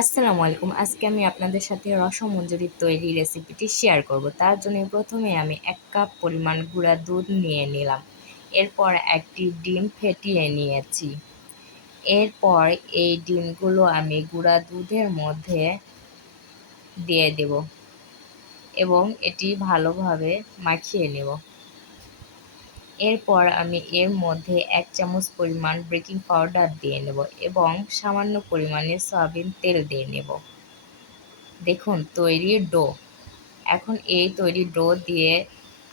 আসসালামু আলাইকুম। আজকে আমি আপনাদের সাথে রসমঞ্জরি তৈরি রেসিপিটি শেয়ার করব। তার জন্য প্রথমে আমি ১ কাপ পরিমাণ গুঁড়া দুধ নিয়ে নিলাম। এরপর একটি ডিম ফেটিয়ে নিয়েছি। এরপর এই ডিমগুলো আমি গুঁড়া দুধের মধ্যে দিয়ে দেব এবং এটি ভালোভাবে মাখিয়ে নেব। এরপর আমি এর মধ্যে ১ চামচ পরিমাণ বেকিং পাউডার দিয়ে নেব এবং সামান্য পরিমাণে সয়াবিন তেল দিয়ে নেব। দেখুন তৈরি ডো। এখন এই তৈরি ডো দিয়ে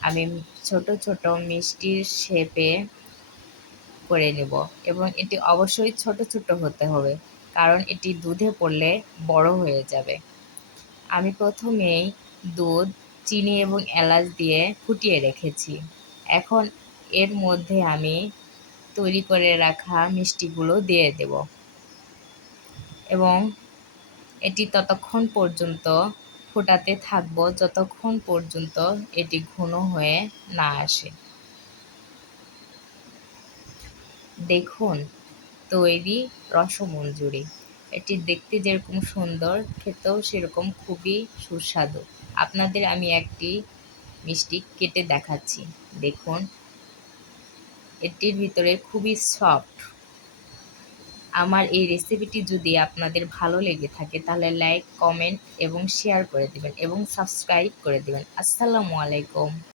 আমি ছোট ছোট মিষ্টির শেপে করে নেব এবং এটি অবশ্যই ছোট ছোট হতে হবে, কারণ এটি দুধে পড়লে বড় হয়ে যাবে। আমি প্রথমেই দুধ, চিনি এবং এলাচ দিয়ে ফুটিয়ে রেখেছি। এখন এর মধ্যে আমি তৈরি করে রাখা মিষ্টিগুলো দিয়ে দেব এবং এটি ততক্ষণ পর্যন্ত ফোটাতে থাকবো যতক্ষণ পর্যন্ত এটি ঘন হয়ে না আসে। দেখুন তৈরি রসমঞ্জরি। এটি দেখতে যেরকম সুন্দর, খেতেও সেরকম খুবই সুস্বাদু। আপনাদের আমি একটি মিষ্টি কেটে দেখাচ্ছি। দেখুন এটির ভিতরে খুবই সফট। আমার এই রেসিপিটি যদি আপনাদের ভালো লেগে থাকে তাহলে লাইক, কমেন্ট এবং শেয়ার করে দিবেন এবং সাবস্ক্রাইব করে দিবেন। আসসালামু আলাইকুম।